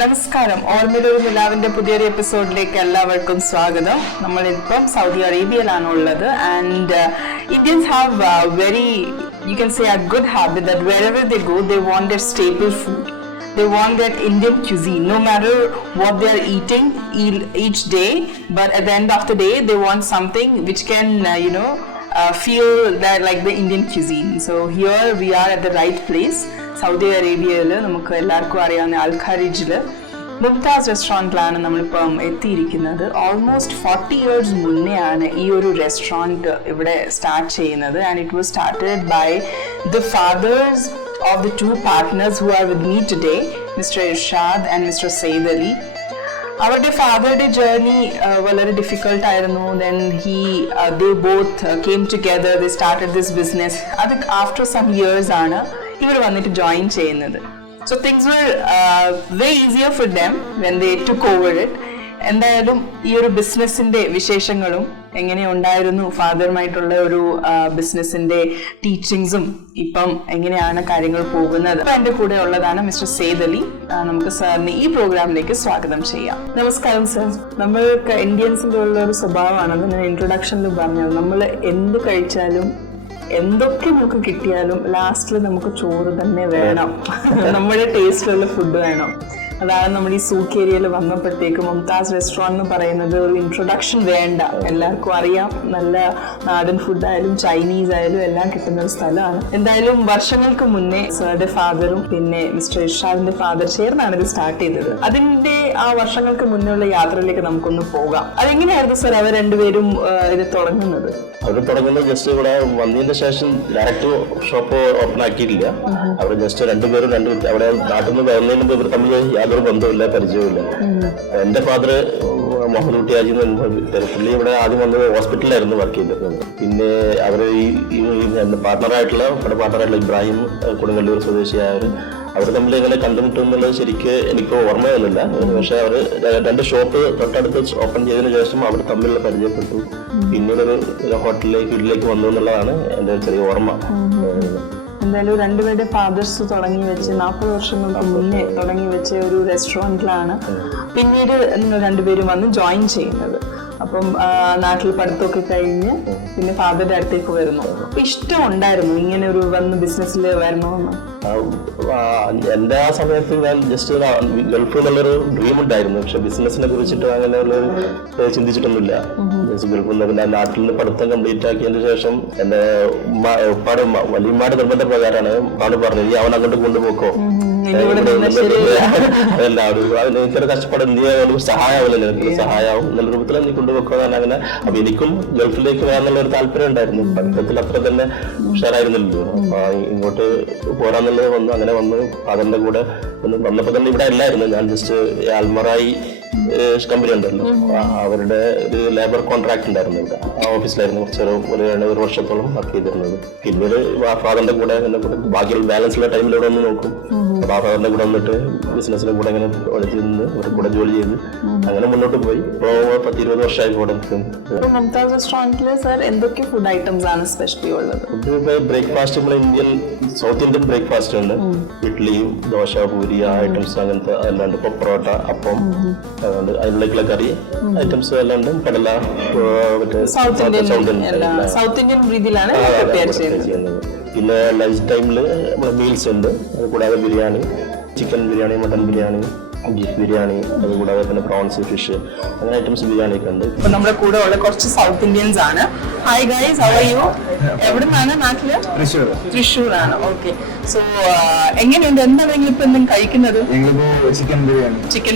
നമസ്കാരം. ഓർമ്മയിലൊരു നിലാവിന്റെ പുതിയൊരു എപ്പിസോഡിലേക്ക് എല്ലാവർക്കും സ്വാഗതം. നമ്മളിപ്പം സൗദി അറേബ്യയിലാണുള്ളത്. And Indians have very, you can say, a good habit that wherever they go, they want their staple food. They want that Indian cuisine, no matter what they are eating each day. But at the end of the day, they want something which can, feel that like the Indian cuisine. So here we are at the right place. Saudi അറേബ്യയിൽ നമുക്ക് എല്ലാവർക്കും അറിയാവുന്ന അൽ ഖരീജിൽ മുംതാസ് റെസ്റ്റോറൻറ്റിലാണ് നമ്മളിപ്പം എത്തിയിരിക്കുന്നത്. Almost 40 years മുന്നേ ആണ് ഈ ഒരു റെസ്റ്റോറൻറ്റ് ഇവിടെ സ്റ്റാർട്ട് ചെയ്യുന്നത്. And it was started by the fathers of the two partners who are with me today, mister Irshad and mister Syed Ali. അവരുടെ ഫാദറുടെ ജേർണി വളരെ ഡിഫിക്കൽട്ട് ആയിരുന്നു. Then they both came together, they started this business. അത് after some years ആണ് ഇവർ വന്നിട്ട് join ചെയ്യുന്നത്. So things were very easier for them when they took over it. എന്തായാലും ഈ ഒരു ബിസിനസിന്റെ വിശേഷങ്ങളും എങ്ങനെ ഉണ്ടായിരുന്നു, ഫാദറുമായിട്ടുള്ള ഒരു ബിസിനസിന്റെ ടീച്ചിങ്സും ഇപ്പം എങ്ങനെയാണ് കാര്യങ്ങൾ പോകുന്നത്. ഇപ്പൊ എന്റെ കൂടെ ഉള്ളതാണ് മിസ്റ്റർ സെയ്ദ് അലി. നമുക്ക് സാറിന് ഈ പ്രോഗ്രാമിലേക്ക് സ്വാഗതം ചെയ്യാം. നമസ്കാരം സർ. നമ്മൾക്ക് ഇന്ത്യൻസിന്റെ ഉള്ള ഒരു സ്വഭാവമാണ്, ഞാൻ ഇൻട്രൊഡക്ഷനിൽ പറഞ്ഞത്. നമ്മൾ എന്ത് കഴിച്ചാലും എന്തൊക്കെ നമുക്ക് കിട്ടിയാലും ലാസ്റ്റിൽ നമുക്ക് ചോറ് തന്നെ വേണം. നമ്മുടെ ടേസ്റ്റിലുള്ള ഫുഡ് വേണം. അതാണ് നമ്മുടെ ഈ സൂക്ക് ഏരിയയിൽ വന്നപ്പോഴത്തേക്ക് മുംതാസ് റെസ്റ്റോറൻറ്റ് എന്ന് പറയുന്നത് ഒരു ഇൻട്രൊഡക്ഷൻ വേണ്ട, എല്ലാവർക്കും അറിയാം. നല്ല നാടൻ ഫുഡായാലും ചൈനീസ് ആയാലും എല്ലാം കിട്ടുന്ന ഒരു സ്ഥലമാണ്. എന്തായാലും വർഷങ്ങൾക്ക് മുന്നേ സാറിന്റെ ഫാദറും പിന്നെ മിസ്റ്റർ ഇർഷാദിന്റെ ഫാദർ ചേർന്നാണ് ഇത് സ്റ്റാർട്ട് ചെയ്തത്. അതിന്റെ ആ വർഷങ്ങൾക്ക് മുന്നേ ഉള്ള യാത്രയിലേക്ക് നമുക്കൊന്ന് പോകാം. അതെങ്ങനെയായിരുന്നു സാർ അവർ രണ്ടുപേരും ഇത് തുടങ്ങുന്നത്? അവർ തുടങ്ങുന്നത് ജസ്റ്റ് ഇവിടെ വന്നതിന് ശേഷം ഡയറക്റ്റ് ഷോപ്പ് ഓപ്പൺ ആക്കിയിട്ടില്ല. അവർ ജസ്റ്റ് രണ്ടുപേരും അവിടെ നാട്ടിൽ നിന്ന് വരുന്നതിന് മുമ്പ് ഇവർ തമ്മിൽ യാതൊരു ബന്ധമില്ല, പരിചയമില്ല. എന്റെ ഫാദർ മുഹമ്മദ് കുട്ടിയാജി പുള്ളി ഇവിടെ ആദ്യം വന്നത് ഹോസ്പിറ്റലിലായിരുന്നു വർക്ക് ചെയ്തിരുന്നത്. പിന്നെ അവർ ഈ പാർട്ണറായിട്ടുള്ള ഇബ്രാഹിം കൊടുങ്ങല്ലൂർ സ്വദേശിയായ അവർ തമ്മിൽ ഇങ്ങനെ കണ്ടുമുട്ടുന്നുള്ളത് ശരിക്ക് എനിക്ക് ഓർമ്മയൊന്നുമില്ല. പക്ഷെ അവർ രണ്ട് ഷോപ്പ് തൊട്ടടുത്ത് ഓപ്പൺ ചെയ്തതിനു ശേഷം അവർ തമ്മിൽ പരിചയപ്പെട്ടു. പിന്നീട് ഒരു ഹോട്ടലിലേക്ക് വന്നു എന്നുള്ളതാണ് എൻ്റെ ചെറിയ ഓർമ്മ. എന്തായാലും രണ്ടുപേരുടെ ഫാദേഴ്സ് തുടങ്ങി വെച്ച് 40 വർഷങ്ങൾക്ക് മുന്നേ തുടങ്ങി വെച്ച ഒരു റെസ്റ്റോറൻറ്റിലാണ് പിന്നീട് നിങ്ങൾ രണ്ടുപേരും വന്ന് ജോയിൻ ചെയ്യുന്നത്. അപ്പം നാട്ടിൽ പഠിത്തമൊക്കെ കഴിഞ്ഞ് പിന്നെ ഫാദറുടെ അടുത്തേക്ക് വരുന്നു. അപ്പൊ ഇഷ്ടം ഉണ്ടായിരുന്നു ഇങ്ങനെ ഒരു വന്ന് ബിസിനസ്സിൽ വരണമെന്ന്? എൻ്റെ ആ സമയത്ത് ഞാൻ ജസ്റ്റ് ഗൾഫ് എന്നുള്ളൊരു ഡ്രീം ഉണ്ടായിരുന്നു. പക്ഷെ ബിസിനസിനെ കുറിച്ചിട്ട് അങ്ങനെയുള്ളൊരു ചിന്തിച്ചിട്ടൊന്നുമില്ല. ഗൾഫിൽ നിന്ന് പിന്നെ നാട്ടിൽ നിന്ന് പഠിത്തം കംപ്ലീറ്റ് ആക്കിയതിന് ശേഷം എൻ്റെ വലിയമാട് നിർബന്ധ പ്രകാരമാണ് പറഞ്ഞത്, അവൻ അങ്ങോട്ട് കൊണ്ടുപോക്കോ, അതല്ല എനിക്കൊരു കഷ്ടപ്പാട് എന്ത് സഹായാവില്ല, നിനക്ക് സഹായാവും എന്നുള്ള രൂപത്തിൽ നീ കൊണ്ടുപോക്കാന്ന്. അങ്ങനെ അപ്പൊ എനിക്കും ഗൾഫിലേക്ക് വരാന്നുള്ള ഒരു താല്പര്യം ഉണ്ടായിരുന്നു. പഠിത്തത്തിൽ അത്ര തന്നെ ഉഷാറായിരുന്നില്ലല്ലോ. അപ്പൊ ഇങ്ങോട്ട് പോരാന്നുള്ളത് വന്നു. അങ്ങനെ വന്നു ഫാദറിന്റെ കൂടെ വന്നപ്പോ തന്നെ ഇവിടെ അല്ലായിരുന്നു. ഞാൻ ജസ്റ്റ് ആൽമറായി കമ്പനി ഉണ്ടല്ലോ, അവരുടെ ഒരു ലേബർ കോൺട്രാക്ട് ഉണ്ടായിരുന്നു ഇവിടെ. ആ ഓഫീസിലായിരുന്നു ഒരു വർഷത്തോളം വർക്ക് ചെയ്തിരുന്നത്. പിന്നീട് ഫാദറിന്റെ കൂടെ ബാക്കിയുള്ള ബാലൻസുള്ള ടൈമിൽ ഇവിടെ ഒന്ന് നോക്കും. അപ്പൊ ആ ഫാദറിന്റെ കൂടെ വന്നിട്ട് ബിസിനസിന്റെ കൂടെ അങ്ങനെ നിന്ന് അവരുടെ കൂടെ ജോലി ചെയ്ത് അങ്ങനെ മുന്നോട്ട് പോയി. ഇപ്പോ 10-20 വർഷമായി ഇവിടെ നിൽക്കുന്നത്. മുംതാസ് റെസ്റ്റോറന്റിൽ സർ എന്തൊക്കെ ഫുഡ് ഐറ്റംസ് ആണ് സ്പെഷ്യലി ഉള്ളത്? ബ്രേക്ക്ഫാസ്റ്റ് നമ്മളെ സൗത്ത് ഇന്ത്യൻ ബ്രേക്ക്ഫാസ്റ്റ് ഉണ്ട്. ഇഡ്ഡലി, ദോശ, പൂരി, ആ ഐറ്റംസ് അങ്ങനത്തെ എല്ലാം ഉണ്ട്. ഇപ്പൊ പൊറോട്ട, അപ്പം, അതിനുള്ള കറി ഐറ്റംസ് എല്ലാം ഉണ്ട്. കടല, സൗത്ത് ഇന്ത്യൻ രീതിയിലാണ് ചെയ്യുന്നത്. പിന്നെ ലഞ്ച് ടൈമിൽ നമ്മുടെ മീൽസ് ഉണ്ട്. അത് കൂടാതെ biryani, chicken biryani, mutton biryani, beef biryani, അതുകൂടാതെ പിന്നെ പ്രോൺസ്, ഫിഷ്, അങ്ങനെ ഐറ്റംസ് ബിരിയാണി ഒക്കെ ഉണ്ട്. ഇപ്പൊ നമ്മുടെ കൂടെ ഉള്ള കുറച്ച് സൗത്ത് ഇന്ത്യൻസ് ആണ്. Hi guys, how are you? എവിടെ നിന്നാണ്? നാട്ടില് തൃശ്ശൂർ ആണ്. ഓക്കെ. സോ എങ്ങനെയുണ്ട്? എന്താണ് നിങ്ങൾ ഇപ്പൊ എന്തെങ്കിലും കഴിക്കുന്നത്? ചിക്കൻ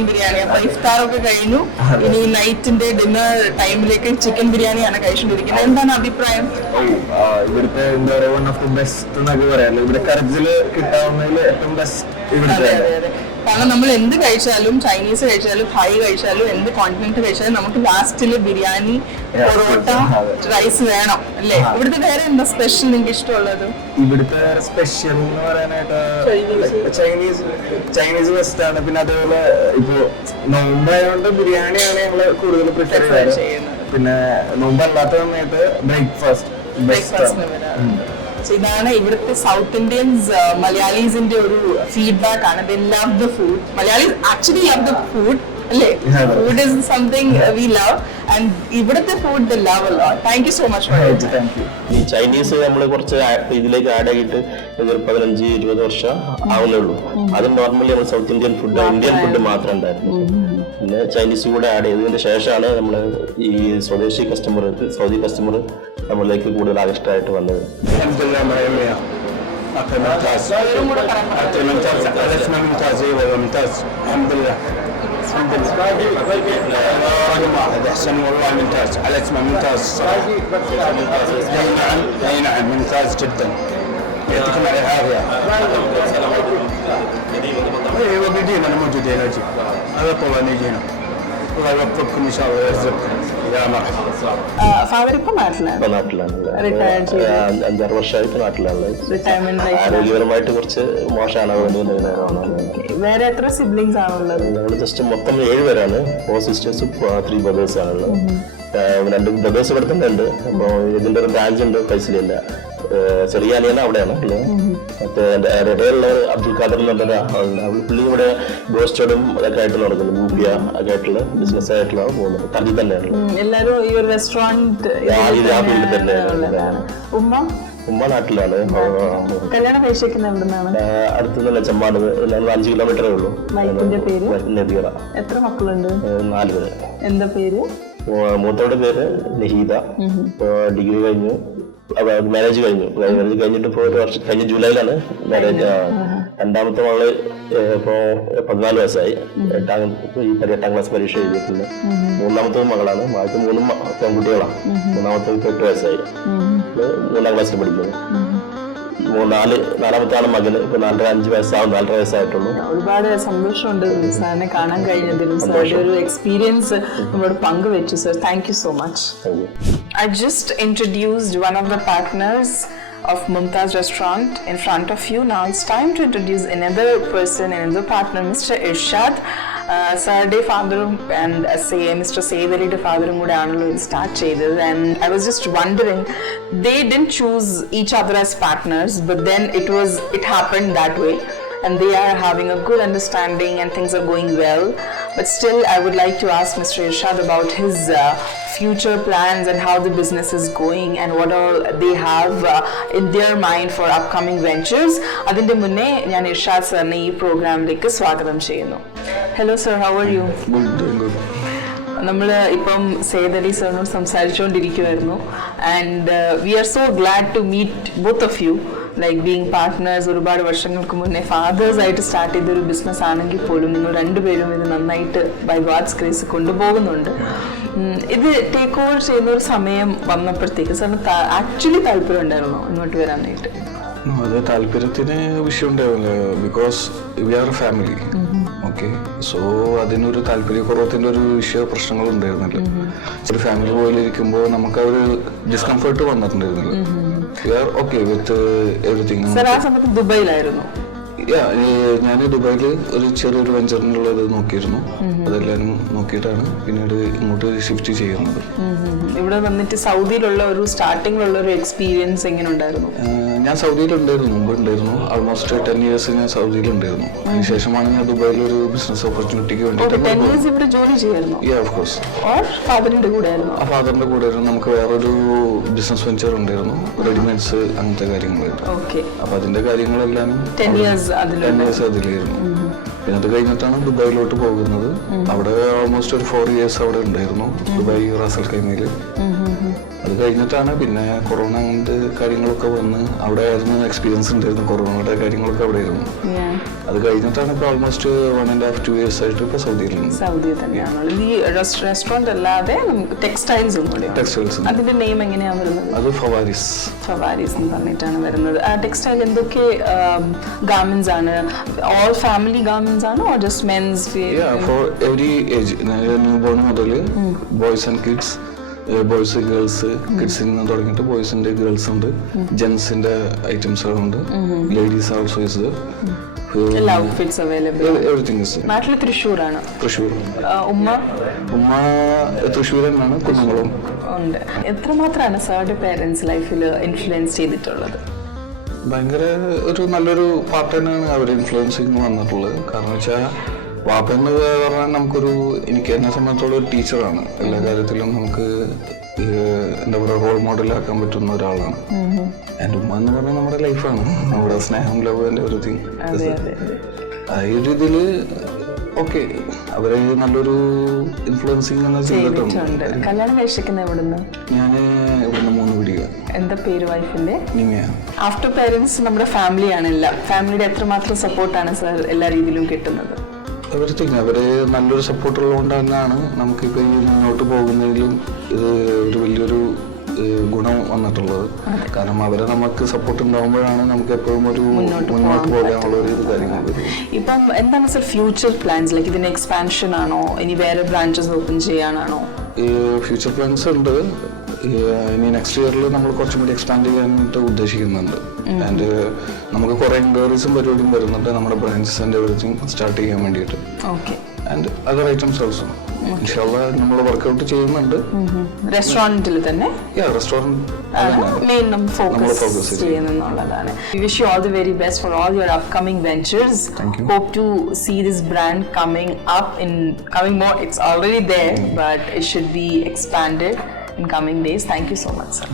ബിരിയാണി. അപ്പൊ ഇഫ്താർ ഒക്കെ കഴിഞ്ഞു, ഇനി നൈറ്റിന്റെ ഡിന്നർ ടൈമിലേക്ക് ചിക്കൻ ബിരിയാണിയാണ് കഴിച്ചുകൊണ്ടിരിക്കുന്നത്. എന്താണ് അഭിപ്രായം? ഇവിടുത്തെ എന്താ പറയുക, വൺ ഓഫ് ദി ബെസ്റ്റ് എന്നൊക്കെ പറയാമല്ലോ. ഇവിടെ കർജില് കിട്ടാവുന്നതിൽ ഏറ്റവും ബെസ്റ്റ് ഇവിടുത്തെ. കാരണം നമ്മൾ എന്ത് കഴിച്ചാലും, ചൈനീസ് കഴിച്ചാലും, thai കഴിച്ചാലും, എന്ത് കോണ്ടിനെന്റ് കഴിച്ചാലും നമുക്ക് ലാസ്റ്റില് ബിരിയാണി, പൊറോട്ട, റൈസ് വേണം അല്ലേ? ഇവിടുത്തെ വേറെ എന്താ സ്പെഷ്യൽ നിങ്ങൾക്ക് ഇഷ്ടമുള്ളത്? ഇവിടുത്തെ സ്പെഷ്യൽ എന്ന് പറയാനായിട്ട് ചൈനീസ് ബെസ്റ്റ് ആണ്. പിന്നെ അതേപോലെ ഇപ്പൊ നോമ്പായതുകൊണ്ട് ബിരിയാണിയാണ് ഞങ്ങള് കൂടുതൽ പ്രിഫർ ചെയ്യുന്നത്. പിന്നെ നോമ്പല്ലാത്ത സമയത്ത് ബ്രേക്ക്ഫാസ്റ്റ്. So ഇതാണ് ഇവിടുത്തെ സൗത്ത് ഇന്ത്യൻസ് മലയാളീസിന്റെ ഒരു ഫീഡ്ബാക്ക് ആണ്. They love the food. Malayalis actually love the food. അല്ലേ? Food is something we love and ഇവിടുത്തെ food they love a lot. Thank you so much for it. Thank you. ഈ Chinese നമ്മൾ കുറച്ച് ഇതിലേക്ക് add ആക്കിയിട്ട് ഒരു 15-20 വർഷം ആവുന്നേ ഉള്ളൂ. അത് നോർമലി നമ്മൾ south Indian food, Indian food മാത്രം ഉണ്ടായിരുന്നു. പിന്നെ ചൈനീസ് കൂടെ ആഡ് ചെയ്തതിന് ശേഷമാണ് നമ്മൾ ഈ സ്വദേശി കസ്റ്റമർ, സൗദി കസ്റ്റമർ നമ്മളിലേക്ക് കൂടുതൽ ആകൃഷ്ടമായിട്ട് വന്നത്. അൽഹംദുലില്ലാഹ് മഴയാ. أكل ممتاز. أكل ممتاز. الأسماء ممتاز. أيوة ممتاز. الحمد لله. رقم واحد أحسن والله ممتاز. الأسماء ممتاز الصراحة. أي نعم أي نعم ممتاز جدا. يعطيكم العافية. أيوة بيجينا موجودين أجي. هذا طول يجينا. الله يوفقكم إن شاء الله ويرزقكم. يا مرحبا. ഫാദർ ഇപ്പൊ നാട്ടിലാണ്, ഇപ്പൊ നാട്ടിലാണുള്ളത്. Retired ചെയ്തു. 5-6 വർഷമായിട്ട് നാട്ടിലാണുള്ളത്. Retirement life. ആരോഗ്യപരമായിട്ട് കുറച്ച് മോശമാണ്. വേറെ എത്ര സിബ്ലിങ്സ് ആണുള്ളത്? ഞങ്ങൾ ജസ്റ്റ് മൊത്തം 7 പേരാണ്. 4 സിസ്റ്റേഴ്സും 3 ബ്രദേഴ്സ് ആണുള്ളത്. 2 ബ്രദേഴ്സ് ഇവിടെ തന്നെ ഉണ്ട്. അപ്പോൾ ഇതിന്റെ ഒരു ബ്രാഞ്ച് ഉണ്ട് ഫൈസലില്ല. ചെറിയ അനിയന അവിടെയാണ് ഉള്ളത്. മറ്റേ ഇടയിലുള്ള അബ്ദുൽ ഖാദർ എന്ന് പറഞ്ഞ പുള്ളി ഇവിടെ ബ്രോസ്റ്റഡും അതൊക്കെ ആയിട്ട് നടക്കുന്നു. മൂപ്പിയ ഒക്കെ ആയിട്ടുള്ള ബിസിനസ് ആയിട്ടുള്ള പോകുന്നത്. തല്ലി തന്നെയാണ് എല്ലാരും ഈ ഒരു റെസ്റ്റോറന്റ്. ഉമ്മ ഉമ്മ നാട്ടിലാണ്. കല്യാണം കഴിച്ചേക്കുന്ന എവിടുന്നാണ്? അടുത്ത് തന്നെ ചെമ്മാട്, 5 കിലോമീറ്ററേ ഉള്ളൂ. വൈഫിന്റെ പേര്? നബീറ. എത്ര മക്കളുണ്ട്? 4 പേര്. എന്താ പേര്? മൂത്തവരുടെ പേര് നഹീദ. ഡിഗ്രി കഴിഞ്ഞു, മാരേജ് കഴിഞ്ഞു. മാരേജ് കഴിഞ്ഞിട്ട് ഇപ്പോൾ 1 വർഷം കഴിഞ്ഞ ജൂലൈയിലാണ് മാരേജ്. രണ്ടാമത്തെ മകള് ഇപ്പോ 14 വയസ്സായി. 8ാം ക്ലാസ് പരീക്ഷ എഴുതിയിട്ടുണ്ട്. മൂന്നാമത്തെ മകളാണ്. ആദ്യത്തെ 3 പെൺകുട്ടികളാണ്. മൂന്നാമത്തെ 8 വയസ്സായി. 3ാം ക്ലാസ്സിൽ പഠിക്കുന്നു. 4-ാമത്താണ് മകന്. ഇപ്പൊ 4-5 വയസ്സാവും. 4.5 വയസ്സായിട്ടുള്ളൂ. ഒരുപാട് സന്തോഷമുണ്ട് സാറിനെ കാണാൻ കഴിഞ്ഞതിലും. സാറിന്റെ ഒരു എക്സ്പീരിയൻസ് നമ്മളോട് പങ്കുവെച്ചു sir. Thank you so much. I just introduced one of the partners of Mumtaz Restaurant in front of you. Now it's time to introduce another person, another partner, Mr. Irshad. Saturday father and Mr. Sayyid father കൂടെ ആണല്ലോ ഇത് start ചെയ്തത്. And I was just wondering, they didn't choose each other as partners, but then it happened that way. And they are having a good understanding and things are going well. But still, I would like to ask Mr. Irshad about his future plans and how the business is going and what all they have in their mind for upcoming ventures. Adinte munne njan Irshad sarne ee programilekku swagatham cheyunu. Hello sir, how are you? Good. നമ്മൾ ഇപ്പം സെയ്ദ് അലി സാറിനോട് സംസാരിച്ചുകൊണ്ടിരിക്കുമായിരുന്നു. And we are so glad to meet both of you, like being partners. ഒരുപാട് വർഷങ്ങൾക്ക് മുന്നേ fathers ആയിട്ട് start ചെയ്തൊരു business ആണെങ്കിൽ പോലും നിങ്ങൾ രണ്ടുപേരും ഇത് നന്നായിട്ട് ബൈ ഗോഡ്സ് ഗ്രേസ് കൊണ്ടുപോകുന്നുണ്ട്. ഇത് ടേക്ക് ഓവർ ചെയ്യുന്ന ഒരു സമയം വന്നപ്പോഴത്തേക്ക് സാറിന് ആക്ച്വലി താല്പര്യം ഉണ്ടായിരുന്നോ ഇങ്ങോട്ട് വരാനായിട്ട്? അത് താല്പര്യത്തിന് വിഷയം ഉണ്ടാവില്ല. Because we are a family. Okay, so അതിനൊരു താല്പര്യക്കുറവത്തിന്റെ ഒരു പ്രശ്നങ്ങൾ ഉണ്ടായിരുന്നില്ല. ഒരു ഫാമിലി പോലെ ഇരിക്കുമ്പോൾ നമുക്ക് ആ ഒരു ഡിസ്കംഫർട്ട് വന്നിട്ടുണ്ടായിരുന്നില്ല. We are okay with everything. Sir ആ സമയത്ത് ദുബൈയിലായിരുന്നു? ഞാൻ ദുബായിൽ ഒരു ചെറിയൊരു വെഞ്ചറിനുള്ളത് നോക്കിയിരുന്നു. അതെല്ലാവരും നോക്കിയിട്ടാണ് പിന്നീട് ഇങ്ങോട്ട് ഷിഫ്റ്റ് ചെയ്യുന്നത്. ഇവിടെ വന്നിട്ട് സൗദിയിലുള്ള ഒരു സ്റ്റാർട്ടിങ്ങിലുള്ള ഒരു എക്സ്പീരിയൻസ് എങ്ങനെ ഉണ്ടായിരുന്നു? ഞാൻ സൗദിയിലുണ്ടായിരുന്നു, മുമ്പ് ഉണ്ടായിരുന്നു. ഓൾമോസ്റ്റ് 10 years ഞാൻ സൗദിയിലുണ്ടായിരുന്നു. അതിനുശേഷമാണ് ഞാൻ ദുബായിൽ ഒരു ബിസിനസ് ഓപ്പർച്യൂണിറ്റിക്ക് വേണ്ടിയിട്ട്. ഇവിടെ ജോലി ചെയ്യായിരുന്നു? Of course. ഫാദറിന്റെ കൂടെ ആയിരുന്നു? ആ ഫാദറിന്റെ കൂടെ ആയിരുന്നു. നമുക്ക് വേറൊരു ബിസിനസ് വെഞ്ചർ ഉണ്ടായിരുന്നു, റെഡിമെയ്ഡ്സ് അങ്ങനത്തെ കാര്യങ്ങളായിരുന്നു. അപ്പൊ അതിന്റെ കാര്യങ്ങളെല്ലാം 10 years അതിലായിരുന്നു. പിന്നെ അത് കഴിഞ്ഞിട്ടാണ് ദുബായിലോട്ട് പോകുന്നത്. അവിടെ ഓൾമോസ്റ്റ് ഒരു 4 years അവിടെ ഉണ്ടായിരുന്നു, ദുബായ് റാസൽ ഖൈമയിൽ. അത് കഴിഞ്ഞിട്ടാണ് പിന്നെ കൊറോണ അങ്ങനത്തെ കാര്യങ്ങളൊക്കെ വന്ന് അവിടെ ആയിരുന്നു എക്സ്പീരിയൻസ് ഉണ്ടായിരുന്നു. കൊറോണയുടെ കാര്യങ്ങളൊക്കെ അവിടെ ആയിരുന്നു. അത് കഴിഞ്ഞിട്ടാണ് ഇപ്പൊ ഓൾമോസ്റ്റ് 1.5-2 years ആയിട്ട് ഇപ്പൊ സൗദിയിലുണ്ട്. സൗദി തന്നെയാണ്. ഈ റെസ്റ്റോറന്റ് അല്ലാതെ ടെക്സ്റ്റൈൽസ് അതിന്റെ നെയിം എങ്ങനെയാണ് വരുന്നത്? അത് ഫവാരിസ് എന്ന് പറഞ്ഞിട്ടാണ് വരുന്നത്. ടെക്സ്റ്റൈൽ എന്തൊക്കെ ഗാർമെന്റ്സ് ആണ്? ഓൾ ഫാമിലി ഗാർമെന്റ്സ് ആണോ or just men's? For every age, newborn മുതൽ boys and kids, boys girls, കിഡ്സിൽ നിന്ന് തുടങ്ങിയിട്ട് ബോയ്സിന്റെ ഗേൾസ് ഉണ്ട്, ജെന്റ്സിന്റെ ഐറ്റംസുകളുണ്ട്, ലേഡീസ് ഓൾസോ ഇസ് എല്ലാ ഔട്ട്ഫിറ്റ്സ് അവൈലബിൾ. Everything is. നാട്ടിൽ തൃശ്ശൂരാണ്? തൃശ്ശൂർ. ഉമ്മ തൃശ്ശൂർ തന്നെയാണ്, കുന്നംകുളം ഉണ്ട്. എത്രമാത്രമാണ് സാറിന്റെ പേരൻസ് ലൈഫിൽ ഇൻഫ്ലുവൻസ് ചെയ്തിട്ടുള്ളത്? ഭയങ്കര ഒരു നല്ലൊരു പാർട്ട് തന്നെയാണ് അവർ ഇൻഫ്ലുവൻസിങ് വന്നിട്ടുള്ളത്. കാരണം വെച്ചാൽ വാപ്പെന്ന് പറഞ്ഞാൽ എനിക്ക് എന്നെ സംബന്ധിച്ചുള്ള ഒരു ടീച്ചറാണ്. എല്ലാ കാര്യത്തിലും നമുക്ക് എന്താ പറയുക റോൾ മോഡലാക്കാൻ പറ്റുന്ന ഒരാളാണ്. എൻ്റെ ഉമ്മ എന്ന് പറഞ്ഞാൽ നമ്മുടെ ലൈഫാണ്, നമ്മുടെ സ്നേഹം, ലവ് ആൻഡ് എവറിത്തിങ്. ആ ഒരു ഇതിൽ ഓക്കെ അവരെ നല്ലൊരു ഇൻഫ്ലുവൻസിങ് തന്നെ ചെയ്തിട്ടുണ്ട്. കല്യാണം കഴിച്ചിരിക്കുന്നത് എവിടുന്ന്? ഞാൻ ഇവിടുന്ന് 3 വീടുകൾ. എന്താ പേര് വൈഫിന്റെ? നിമിയ. ആഫ്റ്റർ പേരൻസ് നമ്മുടെ ഫാമിലിയാണല്ല. ഫാമിലിയുടെ എത്രമാത്രം സപ്പോർട്ടാണ് സാർ എല്ലാ രീതിയിലും കിട്ടുന്നത്? എവറിത്തിങ് അവര് നല്ലൊരു സപ്പോർട്ട് ഉള്ളതുകൊണ്ട് തന്നെയാണ് നമുക്കിപ്പോൾ ഈ മുന്നോട്ട് പോകുന്നതിലും ഇത് ഒരു വലിയൊരു ഗുണം വന്നിട്ടുള്ളത്. കാരണം അവരെ നമുക്ക് സപ്പോർട്ട് ഉണ്ടാകുമ്പോഴാണ് നമുക്ക് എപ്പോഴും ഒരു മുന്നോട്ട് പോകാനുള്ള ഒരു കാര്യങ്ങൾ വരും. ഇപ്പം എന്താണ് സാർ ഫ്യൂച്ചർ പ്ലാൻസ്? ലൈക്ക് ഇതിന്റെ എക്സ്പാൻഷൻ ആണോ, ഇനി വേറെ ബ്രാഞ്ചസ് ഓപ്പൺ ചെയ്യാനാണോ? ഈ ഫ്യൂച്ചർ പ്ലാൻസ് ഉണ്ട്. ഇനി നെക്സ്റ്റ് ഇയറിൽ നമ്മൾ കുറച്ചും കൂടി എക്സ്പാൻഡ് ചെയ്യാനായിട്ട് ഉദ്ദേശിക്കുന്നുണ്ട്. ആൻഡ് നമുക്ക് കുറെ എൻക്വയറീസും പരിപാടിയും വരുന്നുണ്ട് നമ്മുടെ ബ്രാഞ്ചസ് ആൻഡ് എവറിത്തിങ് സ്റ്റാർട്ട് ചെയ്യാൻ വേണ്ടിയിട്ട്. ആൻഡ് അതർ ഐറ്റംസ് ഓൾസോ നമ്മൾ വർക്ക്ഔട്ട് ചെയ്യുന്നുണ്ട്. റെസ്റ്റോറന്റിൽ തന്നെ മെയിൻ ഫോക്കസ് ചെയ്യുന്നുള്ളതാണ്. We wish you all the very best for all your upcoming ventures. Hope to see this brand coming more. It's already there, but it should be expanded in coming days. Thank you so much, sir.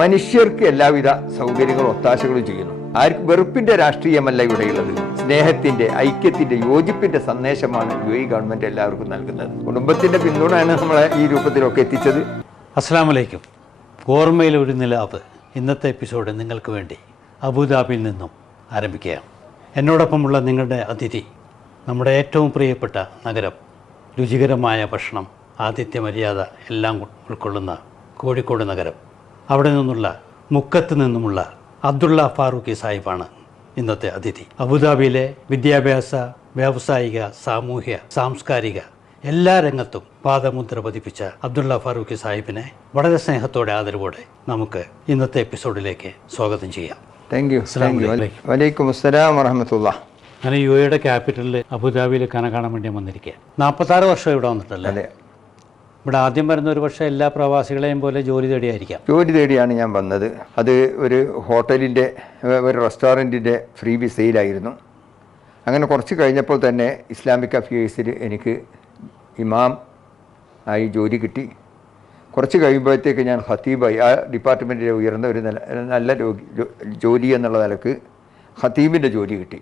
മനുഷ്യർക്ക് എല്ലാവിധ സൗകര്യങ്ങളും ഒത്താശകളും ചെയ്യുന്നു. ആർക്കും വെറുപ്പിന്റെ രാഷ്ട്രീയമല്ല ഇവിടെയുള്ളത്. സ്നേഹത്തിന്റെ, ഐക്യത്തിന്റെ, യോജിപ്പിന്റെ സന്ദേശമാണ് UAE government എല്ലാവർക്കും നൽകുന്നത്. കുടുംബത്തിന്റെ പിന്തുണയാണ് നമ്മളെ ഈ രൂപത്തിലൊക്കെ എത്തിച്ചത്. അസ്സലാമു അലൈക്കും. ഓർമ്മയിൽ ഒരു നിലാവ് ഇന്നത്തെ എപ്പിസോഡ് നിങ്ങൾക്ക് വേണ്ടി അബുദാബിയിൽ നിന്നും ആരംഭിക്കുകയാണ്. എന്നോടൊപ്പമുള്ള നിങ്ങളുടെ അതിഥി നമ്മുടെ ഏറ്റവും പ്രിയപ്പെട്ട നഗരം, രുചികരമായ ഭക്ഷണം, ആതിഥ്യ മര്യാദ എല്ലാം ഉൾക്കൊള്ളുന്ന കോഴിക്കോട് നഗരം. അവിടെ നിന്നുള്ള മുക്കത്ത് നിന്നുമുള്ള അബ്ദുള്ള ഫാറൂഖി സാഹിബാണ് ഇന്നത്തെ അതിഥി. അബുദാബിയിലെ വിദ്യാഭ്യാസ, വ്യാവസായിക, സാമൂഹ്യ, സാംസ്കാരിക എല്ലാ രംഗത്തും പാദമുദ്ര പതിപ്പിച്ച അബ്ദുള്ള ഫാറൂഖി സാഹിബിനെ വളരെ സ്നേഹത്തോടെ, ആദരവോടെ നമുക്ക് ഇന്നത്തെ എപ്പിസോഡിലേക്ക് സ്വാഗതം ചെയ്യാം. Thank you. വലൈക്കും അസ്സലാം വറഹ്മത്തുള്ളാഹി. ഞാൻ UAEയുടെ ക്യാപിറ്റലിൽ അബുദാബിയിൽ കാണാൻ വേണ്ടി വന്നിരിക്കുക. 46 വർഷം ഇവിടെ വന്നിട്ടല്ലേ? അതെ. ഇവിടെ ആദ്യം വരുന്ന ഒരു പക്ഷേ എല്ലാ പ്രവാസികളെയും പോലെ ജോലി തേടിയായിരിക്കാം. ജോലി തേടിയാണ് ഞാൻ വന്നത്. അത് ഒരു ഹോട്ടലിൻ്റെ, ഒരു റെസ്റ്റോറൻറ്റിൻ്റെ ഫ്രീ വിസയിലായിരുന്നു. അങ്ങനെ കുറച്ച് കഴിഞ്ഞപ്പോൾ തന്നെ ഇസ്ലാമിക് അഫയേഴ്സിൽ എനിക്ക് ഇമാം ആയി ജോലി കിട്ടി. കുറച്ച് കഴിയുമ്പോഴത്തേക്ക് ഞാൻ ഖത്തീബായി. ആ ഡിപ്പാർട്ട്മെൻറ്റിലെ ഉയർന്ന ഒരു നല്ല ജോലി എന്നുള്ള നിലക്ക് ഖത്തീബിൻ്റെ ജോലി കിട്ടി.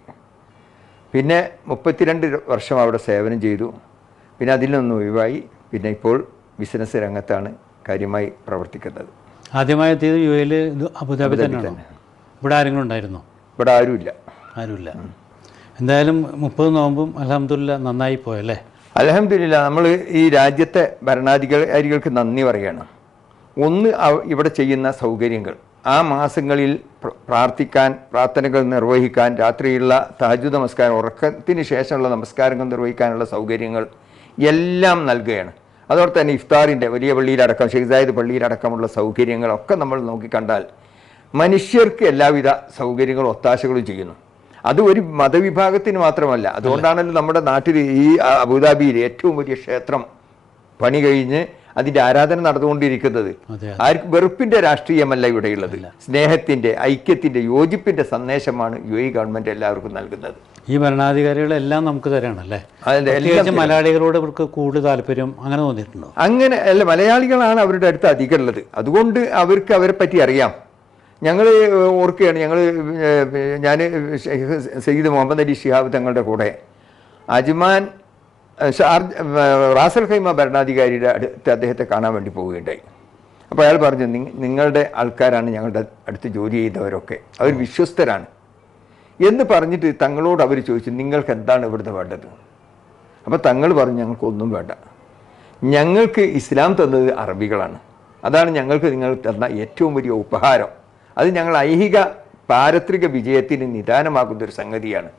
പിന്നെ 32 വർഷം അവിടെ സേവനം ചെയ്തു. പിന്നെ അതിൽ നിന്ന് ഒഴിവായി. പിന്നെ ഇപ്പോൾ ബിസിനസ് രംഗത്താണ് കാര്യമായി പ്രവർത്തിക്കുന്നത്. ആദ്യമായി എത്തിയത് യു എയിൽ അബുദാബി തന്നെയാണോ? ഇവിടെ ആരെങ്കിലും ഉണ്ടായിരുന്നോ? ഇവിടെ ആരുമില്ല. എന്തായാലും 30 നോമ്പും അൽഹംദുലില്ലാ നന്നായി പോയല്ലേ? അൽഹംദുലില്ലാ. നമ്മൾ ഈ രാജ്യത്തെ ഭരണാധികാരികൾക്ക് നന്ദി പറയുകയാണ്. ഒന്ന്, ഇവിടെ ചെയ്യുന്ന സൗകര്യങ്ങൾ, ആ മാസങ്ങളിൽ പ്രാർത്ഥിക്കാൻ, പ്രാർത്ഥനകൾ നിർവഹിക്കാൻ, രാത്രിയുള്ള തഹജ്ജുദ് നമസ്കാരം, ഉറക്കത്തിന് ശേഷമുള്ള നമസ്കാരങ്ങൾ നിർവഹിക്കാനുള്ള സൗകര്യങ്ങൾ എല്ലാം നൽകുകയാണ്. അതോടെ തന്നെ ഇഫ്താറിൻ്റെ വലിയ പള്ളിയിലടക്കം, ഷെയ്ഖ് സായിദ് പള്ളിയിലടക്കമുള്ള സൗകര്യങ്ങളൊക്കെ നമ്മൾ നോക്കിക്കണ്ടാൽ മനുഷ്യർക്ക് എല്ലാവിധ സൗകര്യങ്ങളും ഒത്താശകളും ചെയ്യുന്നു. അത് ഒരു മതവിഭാഗത്തിന് മാത്രമല്ല. അതുകൊണ്ടാണല്ലോ നമ്മുടെ നാട്ടിൽ ഈ അബുദാബിയിൽ ഏറ്റവും വലിയ ക്ഷേത്രം പണി കഴിഞ്ഞ് അതിൻ്റെ ആരാധന നടന്നുകൊണ്ടിരിക്കുന്നത്. ആർക്കും വെറുപ്പിൻ്റെ രാഷ്ട്രീയമല്ല ഇവിടെയുള്ളത്. സ്നേഹത്തിൻ്റെ, ഐക്യത്തിൻ്റെ, യോജിപ്പിൻ്റെ സന്ദേശമാണ് UAE ഗവൺമെൻറ് എല്ലാവർക്കും നൽകുന്നത്. ഈ ഭരണാധികാരികളെല്ലാം നമുക്ക് തരാണല്ലേ? മലയാളികളോട് ഇവർക്ക് കൂടുതൽ താല്പര്യം അങ്ങനെ തോന്നിയിട്ടുണ്ടോ? അങ്ങനെ അല്ല, മലയാളികളാണ് അവരുടെ അടുത്ത് അധികം ഉള്ളത്. അതുകൊണ്ട് അവർക്ക് അവരെ പറ്റി അറിയാം. ഞങ്ങൾ ഓർക്കുകയാണ്, ഞാൻ സയ്യിദ് മുഹമ്മദ് അലി ശിഹാബ് തങ്ങളുടെ കൂടെ അജ്മാൻ റാസൽ ഖൈമ ഭരണാധികാരിയുടെ അടുത്ത് അദ്ദേഹത്തെ കാണാൻ വേണ്ടി പോവുകയുണ്ടായി. അപ്പോൾ അയാൾ പറഞ്ഞു, നിങ്ങളുടെ ആൾക്കാരാണ് ഞങ്ങളുടെ അടുത്ത് ജോലി ചെയ്തവരൊക്കെ, അവർ വിശ്വസ്തരാണ് എന്ന് പറഞ്ഞിട്ട് തങ്ങളോട് അവർ ചോദിച്ചു, നിങ്ങൾക്ക് എന്താണ് ഇവിടുന്ന് വേണ്ടത്? അപ്പോൾ തങ്ങൾ പറഞ്ഞു, ഞങ്ങൾക്കൊന്നും വേണ്ട, ഞങ്ങൾക്ക് ഇസ്ലാം തന്നത് അറബികളാണ്, അതാണ് ഞങ്ങൾക്ക് നിങ്ങൾ തന്ന ഏറ്റവും വലിയ ഉപഹാരം. അത് ഞങ്ങൾ ഐഹിക പാരത്രിക വിജയത്തിന് നിദാനമാകുന്നൊരു സംഗതിയാണ്.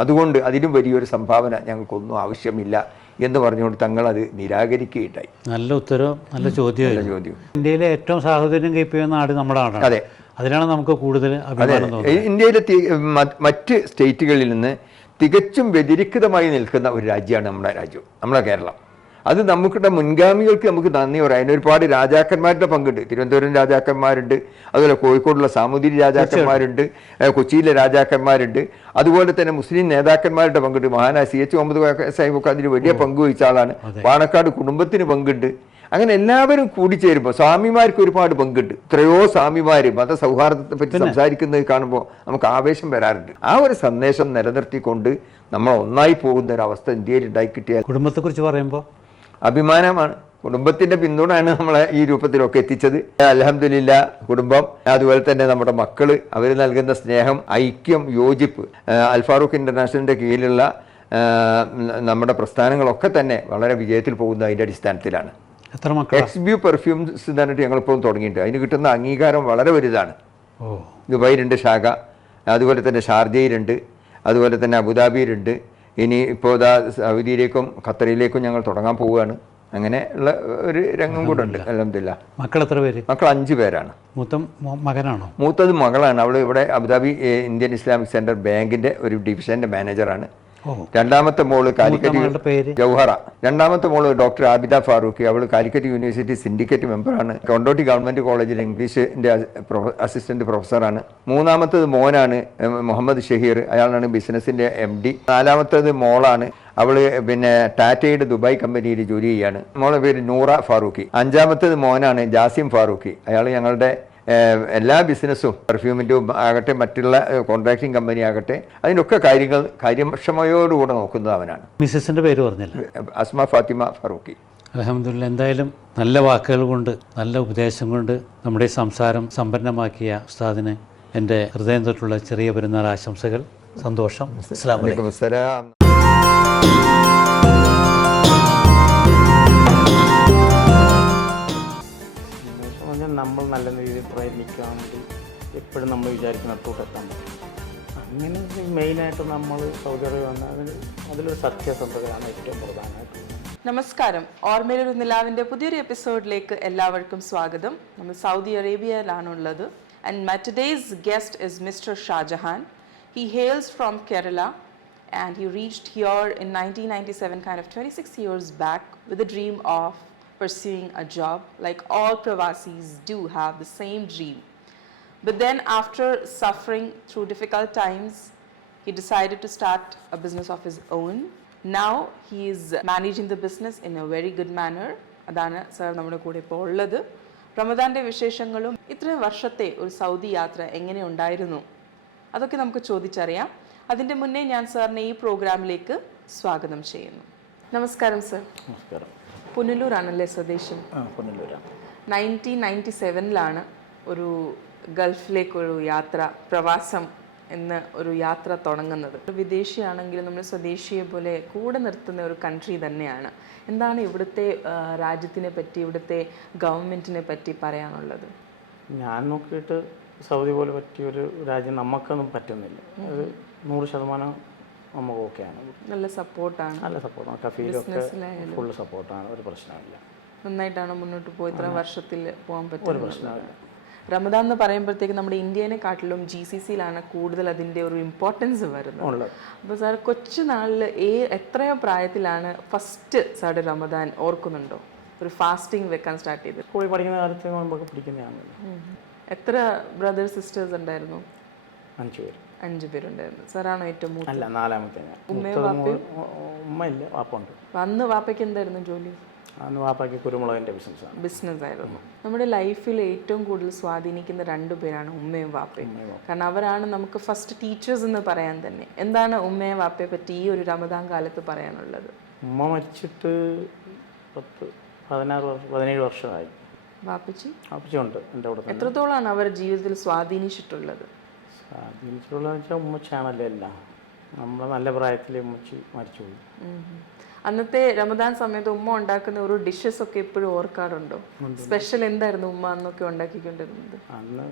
അതുകൊണ്ട് അതിലും വലിയൊരു സംഭാവന ഞങ്ങൾക്കൊന്നും ആവശ്യമില്ല എന്ന് പറഞ്ഞുകൊണ്ട് തങ്ങൾ അത് നിരാകരിക്കുകയുണ്ടായി. നല്ല ഉത്തരവും നല്ല ചോദ്യം. ഇന്ത്യയിലെ ഏറ്റവും സാഹോദര്യം കൈപ്പിക്കുന്ന നാട് നമ്മുടെ നാടാണ്. അതെ, അതിനാണ് നമുക്ക് കൂടുതൽ അഭിമാനം തോന്നുന്നത്. ഇന്ത്യയിലെ മറ്റ് സ്റ്റേറ്റുകളിൽ നിന്ന് തികച്ചും വ്യതിരിക്തമായി നിൽക്കുന്ന ഒരു രാജ്യമാണ് നമ്മുടെ രാജ്യം, നമ്മുടെ കേരളം. അത് നമുക്കിടെ മുൻഗാമികൾക്ക് നമുക്ക് നന്ദി പറയാം. അതിനൊരുപാട് രാജാക്കന്മാരുടെ പങ്കുണ്ട്. തിരുവനന്തപുരം രാജാക്കന്മാരുണ്ട്, അതുപോലെ കോഴിക്കോടുള്ള സാമൂതിരി രാജാക്കന്മാരുണ്ട്, കൊച്ചിയിലെ രാജാക്കന്മാരുണ്ട്, അതുപോലെ തന്നെ മുസ്ലിം നേതാക്കന്മാരുടെ പങ്കുണ്ട്. മഹാനായ CH മുഹമ്മദ് സാഹിബൊക്കെ അതിന് വലിയ പങ്കുവഹിച്ച ആളാണ്. പാണക്കാട് കുടുംബത്തിന് പങ്കുണ്ട്. അങ്ങനെ എല്ലാവരും കൂടിച്ചേരുമ്പോൾ സ്വാമിമാർക്ക് ഒരുപാട് പങ്കുണ്ട്. എത്രയോ സ്വാമിമാർ മതസൗഹാർദ്ദത്തെ പറ്റി സംസാരിക്കുന്നത് കാണുമ്പോൾ നമുക്ക് ആവേശം വരാറുണ്ട്. ആ ഒരു സന്ദേശം നിലനിർത്തിക്കൊണ്ട് നമ്മൾ ഒന്നായി പോകുന്ന ഒരു അവസ്ഥ ഇന്ത്യയിൽ ഉണ്ടായി കിട്ടിയാൽ കുടുംബത്തെക്കുറിച്ച് പറയുമ്പോൾ അഭിമാനമാണ്. കുടുംബത്തിന്റെ പിന്തുണയാണ് നമ്മളെ ഈ രൂപത്തിലൊക്കെ എത്തിച്ചത്. അൽഹംദുലില്ലാ കുടുംബം, അതുപോലെ തന്നെ നമ്മുടെ മക്കള്, അവർ നൽകുന്ന സ്നേഹം, ഐക്യം, യോജിപ്പ്, അൽ ഫാറൂഖ് ഇന്റർനാഷണലിന്റെ കീഴിലുള്ള നമ്മുടെ പ്രസ്ഥാനങ്ങളൊക്കെ തന്നെ വളരെ വിജയത്തിൽ പോകുന്ന അതിന്റെ അടിസ്ഥാനത്തിലാണ്. XBU പെർഫ്യൂംസ് എന്നിട്ട് ഞങ്ങളിപ്പോൾ തുടങ്ങിയിട്ടുണ്ട്. അതിന് കിട്ടുന്ന അംഗീകാരം വളരെ വലുതാണ്. ദുബായിലുണ്ട് ശാഖ, അതുപോലെ തന്നെ ഷാർജയിലുണ്ട്, അതുപോലെ തന്നെ അബുദാബിയിലുണ്ട്. ഇനി ഇപ്പോൾ സൗദിയിലേക്കും ഖത്തറിലേക്കും ഞങ്ങൾ തുടങ്ങാൻ പോവുകയാണ്. അങ്ങനെ ഉള്ള ഒരു രംഗം കൂടെ ഉണ്ട്. അൽഹംദുലില്ലാ. മക്കൾ എത്ര പേര്? മക്കൾ 5 പേരാണ്. മകനാണോ? മൂത്തത് മകളാണ്. അവൾ ഇവിടെ അബുദാബി ഇന്ത്യൻ ഇസ്ലാമിക് സെന്റർ ബാങ്കിന്റെ ഒരു ഡിവിഷന്റെ മാനേജറാണ്. രണ്ടാമത്തെ മോള് കാലിക്കറ്റ് ജൗഹറ. രണ്ടാമത്തെ മോള് ഡോക്ടർ ആബിദ ഫാറൂഖി. അവൾ കാലിക്കറ്റ് യൂണിവേഴ്സിറ്റി സിൻഡിക്കേറ്റ് മെമ്പറാണ്. കൊണ്ടോട്ടി ഗവൺമെന്റ് കോളേജിൽ ഇംഗ്ലീഷിന്റെ അസിസ്റ്റന്റ് പ്രൊഫസറാണ്. മൂന്നാമത്തത് മോനാണ് മുഹമ്മദ് ഷഹീർ, അയാളാണ് ബിസിനസിന്റെ MD. നാലാമത്തത് മോളാണ്. അവള് പിന്നെ ടാറ്റയുടെ ദുബായ് കമ്പനിയിൽ ജോലി ചെയ്യാണ്. മോളെ പേര് നൂറ ഫാറൂഖി. അഞ്ചാമത്തത് മോനാണ് ജാസിം ഫാറൂഖി. അയാൾ ഞങ്ങളുടെ എല്ലാ ബിസിനസ്സും, പെർഫ്യൂമിൻ്റെ ആകട്ടെ, മറ്റുള്ള കോൺട്രാക്ടിങ് കമ്പനി ആകട്ടെ, അതിനൊക്കെ കാര്യങ്ങൾ കാര്യക്ഷമയോടുകൂടെ നോക്കുന്നത് അവനാണ്. മിസ്സസിന്റെ പേര് പറഞ്ഞില്ല? അസ്മ ഫാത്തിമ ഫാറൂഖി. അൽഹംദുലില്ലാ. എന്തായാലും നല്ല വാക്കുകൾ കൊണ്ട്, നല്ല ഉപദേശം കൊണ്ട് നമ്മുടെ ഈ സംസാരം സമ്പന്നമാക്കിയ ഉസ്താദിന് എൻ്റെ ഹൃദയം തൊട്ടുള്ള ചെറിയ പെരുന്നാൾ ആശംസകൾ. സന്തോഷം. അസ്സലാമു അലൈക്കും. നമ്മൾ നല്ല രീതിയിൽ പ്രയത്നിക്കുകയാണെങ്കിൽ എപ്പോഴും നമ്മൾ വിചാരിക്കുന്നിടത്തോട്ട് എത്താൻ പറ്റും. അങ്ങനെ മെയിനായിട്ട് നമ്മൾ സൗദി അറേബ്യ വന്നാൽ അതിലൊരു സത്യസന്ധതയാണ് ഏറ്റവും പ്രധാനമായിട്ട്. നമസ്കാരം. ഓർമ്മയിലൊരു നിലാവിൻ്റെ പുതിയൊരു എപ്പിസോഡിലേക്ക് എല്ലാവർക്കും സ്വാഗതം. നമ്മൾ സൗദി അറേബ്യയിലാണുള്ളത്. And my today's guest is mister Shahjahan. He hails from Kerala and he reached here in 1997, kind of 26 years back, with the dream of pursuing a job. Like all Pravasis do have the same dream. But then after suffering through difficult times, he decided to start a business of his own. Now he is managing the business in a very good manner. അതാണ് sir നമ്മുടെ കൂടെ ഇപ്പോൾ ഉള്ളത്. റമദാൻ്റെ വിശേഷങ്ങളും ഇത്രയും വർഷത്തെ ഒരു Saudi യാത്ര എങ്ങനെ ഉണ്ടായിരുന്നു അതൊക്കെ നമുക്ക് ചോദിച്ചറിയാം. അതിൻ്റെ മുന്നേ ഞാൻ സാറിനെ ഈ പ്രോഗ്രാമിലേക്ക് സ്വാഗതം ചെയ്യുന്നു. നമസ്കാരം സർ. നമസ്കാരം. പുനലൂരാണല്ലേ സ്വദേശം? പുനലൂരാണ്. 1997 ഒരു ഗൾഫിലേക്കൊരു യാത്ര, പ്രവാസം എന്ന ഒരു യാത്ര തുടങ്ങുന്നത്. വിദേശിയാണെങ്കിലും നമ്മൾ സ്വദേശിയെ പോലെ കൂടെ നിർത്തുന്ന ഒരു കൺട്രി തന്നെയാണ്. എന്താണ് ഇവിടുത്തെ രാജ്യത്തിനെ പറ്റി, ഇവിടുത്തെ ഗവൺമെൻറ്റിനെ പറ്റി പറയാനുള്ളത്? ഞാൻ നോക്കിയിട്ട് സൗദി പോലെ പറ്റിയൊരു രാജ്യം നമുക്കൊന്നും പറ്റുന്നില്ല. അത് 100% നമുക്ക് ഓക്കെയാണ്. നല്ല സപ്പോർട്ടാണ്. നല്ല സപ്പോർട്ടാണ്. കഫീലൊക്കെ ഫുള്ള് സപ്പോർട്ടാണ്. ഒരു പ്രശ്നമില്ല. നന്നായിട്ടാണ് മുന്നോട്ട് പോയി. ഇത്ര വർഷത്തിൽ പോകാൻ ഒരു പറ്റും. പ്രശ്നമില്ല. റമദാൻ എന്ന് പറയുമ്പോഴത്തേക്ക് നമ്മുടെ ഇന്ത്യനെക്കാട്ടിലും GCC-യിലാണ് കൂടുതൽ അതിൻ്റെ ഒരു ഇമ്പോർട്ടൻസ് വരുന്നത്. അപ്പോൾ സാർ കൊച്ചുനാളിൽ എത്രയോ പ്രായത്തിലാണ് ഫസ്റ്റ് സാറുടെ റമദാൻ ഓർക്കുന്നുണ്ടോ? ഒരു ഫാസ്റ്റിംഗ് വെക്കാൻ സ്റ്റാർട്ട് ചെയ്ത്? സ്കൂളിൽ പഠിക്കുന്ന കാലത്ത് മുമ്പൊക്കെ പിടിക്കുന്നതാണ്. എത്ര ബ്രദേഴ്സ് സിസ്റ്റേഴ്സ് ഉണ്ടായിരുന്നു? 5 പേര്. 5 പേരുണ്ടായിരുന്നു. സാറാണോ ഏറ്റവും മൂത്ത? അല്ല, 4-മത്തെ ഞാൻ. ഉമ്മ ഇല്ല, വാപ്പ ഉണ്ട്. അന്ന് വാപ്പയ്ക്ക് എന്തായിരുന്നു ജോലി? അന്ന് വാപ്പയ്ക്ക് കുരുമുളകിൻ്റെ ബിസിനസ് ആയിരുന്നു. നമ്മുടെ ലൈഫിൽ ഏറ്റവും കൂടുതൽ സ്വാധീനിക്കുന്ന 2 പേരാണ് ഉമ്മയും വാപ്പയും. കാരണം അവരാണ് നമുക്ക് ഫസ്റ്റ് ടീച്ചേഴ്സ് എന്ന് പറയാൻ തന്നെ. എന്താണ് ഉമ്മയും വാപ്പയെ പറ്റി ഈ ഒരു റമദാൻ കാലത്ത് പറയാനുള്ളത്? ഉമ്മ മരിച്ചിട്ട് 17 വർഷമായി. വാപ്പച്ചി ഉണ്ട് എൻ്റെ കൂടെ. എത്രത്തോളാണ് അവരുടെ ജീവിതത്തിൽ സ്വാധീനിച്ചിട്ടുള്ളത്? സ്വാധീനിച്ചിട്ടുള്ളതെന്ന് വെച്ചാൽ ഉമ്മച്ചാണല്ലോ എല്ലാം. നമ്മളെ നല്ല പ്രായത്തിൽ ഉമ്മച്ചി മരിച്ചുപോയി. അന്നത്തെ റമദാൻ സമയത്ത് ഉമ്മ ഉണ്ടാക്കുന്ന ഒരു ഡിഷസ് ഒക്കെ ഇപ്പോഴും ഓർക്കാറുണ്ടോ? സ്പെഷ്യൽ എന്തായിരുന്നു ഉമ്മ അന്നൊക്കെ ഉണ്ടാക്കിക്കൊണ്ടിരുന്നത്? അന്ന്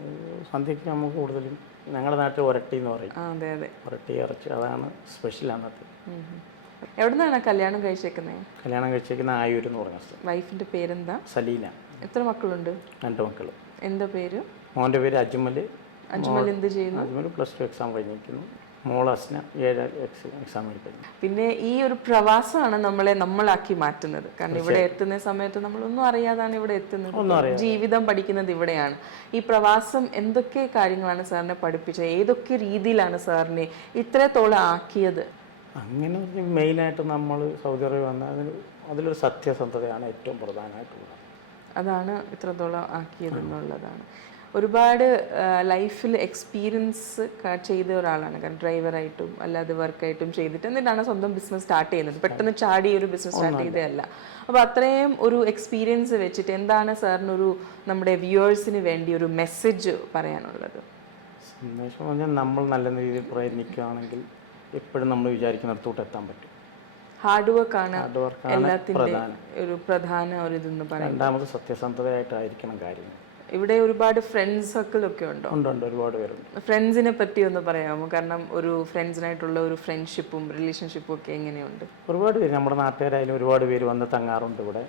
സന്ധ്യയ്ക്ക് നമുക്ക് കൂടുതലും ഞങ്ങളുടെ നാട്ടിൽ ഒരട്ടി എന്ന് പറയും. അതെ അതെ, ഒരട്ടി ഇറച്ചി, അതാണ് സ്പെഷ്യൽ അന്നത്തെ. എവിടുന്നാണ് കല്യാണം കഴിച്ചേക്കുന്നത്? കല്യാണം കഴിച്ചേക്കുന്ന ആയൂർ എന്ന് പറഞ്ഞ സ്ഥലം. വൈഫിന്റെ പേരെന്താ? സലീന. എത്ര മക്കളുണ്ട്? 2 മക്കൾ. എന്താ പേര്? മോൻ്റെ പേര് അജ്മൽ. അജ്മൽ എന്ത് ചെയ്യുന്നു? അജ്മൽ +2 എക്സാം കഴിഞ്ഞിരിക്കുന്നു. മോൾ അസ്ന 7 എക്സാം കഴിഞ്ഞു. പിന്നെ ഈ ഒരു പ്രവാസമാണ് നമ്മളാക്കി മാറ്റുന്നത്. കാരണം ഇവിടെ എത്തുന്ന സമയത്ത് നമ്മളൊന്നും അറിയാതാണ് ഇവിടെ എത്തുന്നത്. ജീവിതം പഠിക്കുന്നത് ഇവിടെയാണ്. ഈ പ്രവാസം എന്തൊക്കെ കാര്യങ്ങളാണ് സാറിനെ പഠിപ്പിച്ചത്? ഏതൊക്കെ രീതിയിലാണ് സാറിനെ ഇത്രത്തോളം ആക്കിയത്? അങ്ങനെ മെയിനായിട്ട് നമ്മൾ സൗദി അറേബ്യ വന്നാൽ അതിലൊരു സത്യസന്ധതയാണ് ഏറ്റവും പ്രധാനമായിട്ടുള്ളത്. അതാണ് ഇത്രത്തോളം ആക്കിയത് എന്നുള്ളതാണ്. ഒരുപാട് ലൈഫിൽ എക്സ്പീരിയൻസ് ചെയ്ത ഒരാളാണ്. കാരണം ഡ്രൈവറായിട്ടും അല്ലാതെ വർക്കായിട്ടും ചെയ്തിട്ട് എന്നിട്ടാണ് സ്വന്തം ബിസിനസ് സ്റ്റാർട്ട് ചെയ്യുന്നത്. പെട്ടെന്ന് ചാടി ഒരു ബിസിനസ് സ്റ്റാർട്ട് ചെയ്തതല്ല. അപ്പോൾ അത്രയും ഒരു എക്സ്പീരിയൻസ് വെച്ചിട്ട് എന്താണ് സാറിനൊരു നമ്മുടെ വ്യൂവേഴ്സിന് വേണ്ടി ഒരു മെസ്സേജ് പറയാനുള്ളത്? സന്ദേശം പറഞ്ഞാൽ നമ്മൾ നല്ല രീതിയിൽ പ്രയത്നിക്കുകയാണെങ്കിൽ എപ്പോഴും നമ്മൾ വിചാരിക്കുന്നിടത്തോട്ട് എത്താൻ പറ്റും. ഹാർഡ് വർക്കാണ് എല്ലാത്തിൻ്റെ ഒരു പ്രധാന ഒരു ഇതെന്ന് പറയാം. രണ്ടാമത് സത്യസന്ധതയായിട്ടായിരിക്കണം കാര്യങ്ങൾ. ഇവിടെ ഒരുപാട് ഫ്രണ്ട്സ് സർക്കിളൊക്കെ ഉണ്ടോ? ഉണ്ട്, ഒരുപാട് പേരുണ്ട്. ഫ്രണ്ട്സിനെ പറ്റി ഒന്ന് പറയാമോ? കാരണം ഒരു ഫ്രണ്ട്സിനായിട്ടുള്ള ഒരു ഫ്രണ്ട്ഷിപ്പും റിലേഷൻഷിപ്പും ഒക്കെ എങ്ങനെയുണ്ട്? ഒരുപാട് പേര്, നമ്മുടെ നാട്ടുകാരായാലും ഒരുപാട് പേര് വന്ന് തങ്ങാറുണ്ട് ഇവിടെ.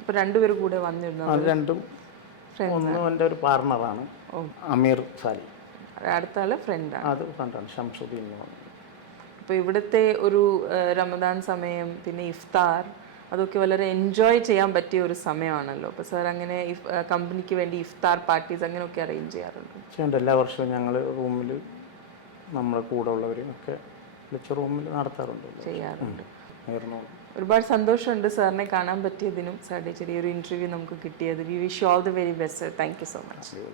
ഇപ്പോൾ 2 പേര് കൂടെ വന്നിരുന്നു? അത് 2ഉം. ഒന്നും എൻ്റെ ഒരു പാർട്ണറാണ്, അമീർ സാലി. അടുത്ത ആള് ഫ്രണ്ടാണ്? അത് ഫ്രണ്ടാണ്, ഷംസുദ്ദീൻ. അപ്പോൾ ഇവിടുത്തെ ഒരു റമദാൻ സമയം പിന്നെ ഇഫ്താർ അതൊക്കെ വളരെ എൻജോയ് ചെയ്യാൻ പറ്റിയ ഒരു സമയമാണല്ലോ. അപ്പോൾ സാർ അങ്ങനെ കമ്പനിക്ക് വേണ്ടി ഇഫ്താർ പാർട്ടീസ് അങ്ങനെയൊക്കെ അറേഞ്ച് ചെയ്യാറുണ്ട്? എല്ലാ വർഷവും ഞങ്ങൾ റൂമിൽ നമ്മളെ കൂടെ ഉള്ളവരും ഒക്കെ വിളിച്ച് റൂമിൽ ചെയ്യാറുണ്ട്. ഒരുപാട് സന്തോഷമുണ്ട് സാറിനെ കാണാൻ പറ്റിയതിനും സാറിൻ്റെ ചെറിയൊരു ഇൻ്റർവ്യൂ നമുക്ക് കിട്ടിയത്. We wish you all the very best. Thank you so much.